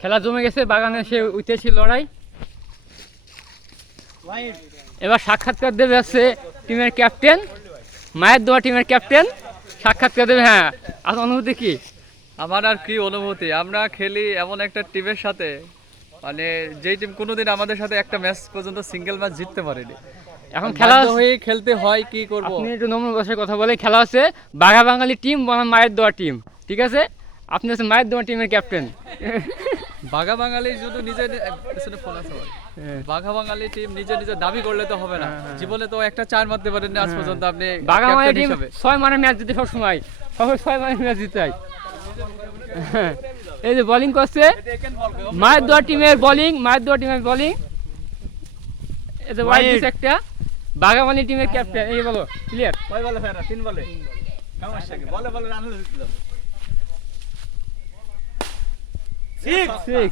খেলা জমে গেছে, বাগানে সে উঠেছি লড়াই। এবার সাক্ষাৎকার দেবে আছে টিমের ক্যাপ্টেন, মায়ের দোয়া টিমের ক্যাপ্টেন সাক্ষাৎকার দেবে। হ্যাঁ, আপনার অনুভূতি কি? আমার আর কি অনুভূতি, আমরা খেলি এমন একটা টিমের সাথে, মানে যেই টিম কোনোদিন আমাদের সাথে একটা ম্যাচ পর্যন্ত সিঙ্গেল ম্যাচ জিততে পারেনি। এখন খেলা হয়ে খেলতে হয়, কি করব। আপনি একটু নম্র ভাষায় কথা বলে, খেলা হচ্ছে বাঘা বাঙালি টিম বনাম মায়ের দোয়া টিম, ঠিক আছে? আপনি হচ্ছে মায়ের দোয়া টিমের ক্যাপ্টেন। বাঘা বাঙালি শুধু নিজের পিছনে ফোন আছে, বাঘা বাঙালি টিম নিজে নিজে দাবি করলে তো হবে না। জীবনে তো একটা 4 মারতে পারেন না আজ পর্যন্ত আপনি। বাঘা বাঙালি টিম 6 মানে ম্যাচ জিতে সব সময়, 6 মানে ম্যাচ জিতাই। এই যে বোলিং করছে মায়ের দোয়া টিমের বোলিং, মায়ের দোয়া টিমের বোলিং। এই যে ওয়াইড দিছে একটা বাঘা বাঙালি টিমের ক্যাপ্টেন। এই বলো ক্লিয়ার, কয় বলে ফেরা? 3 বলে। সমস্যা কি? বলে রান হলে জিতে যাবে। 6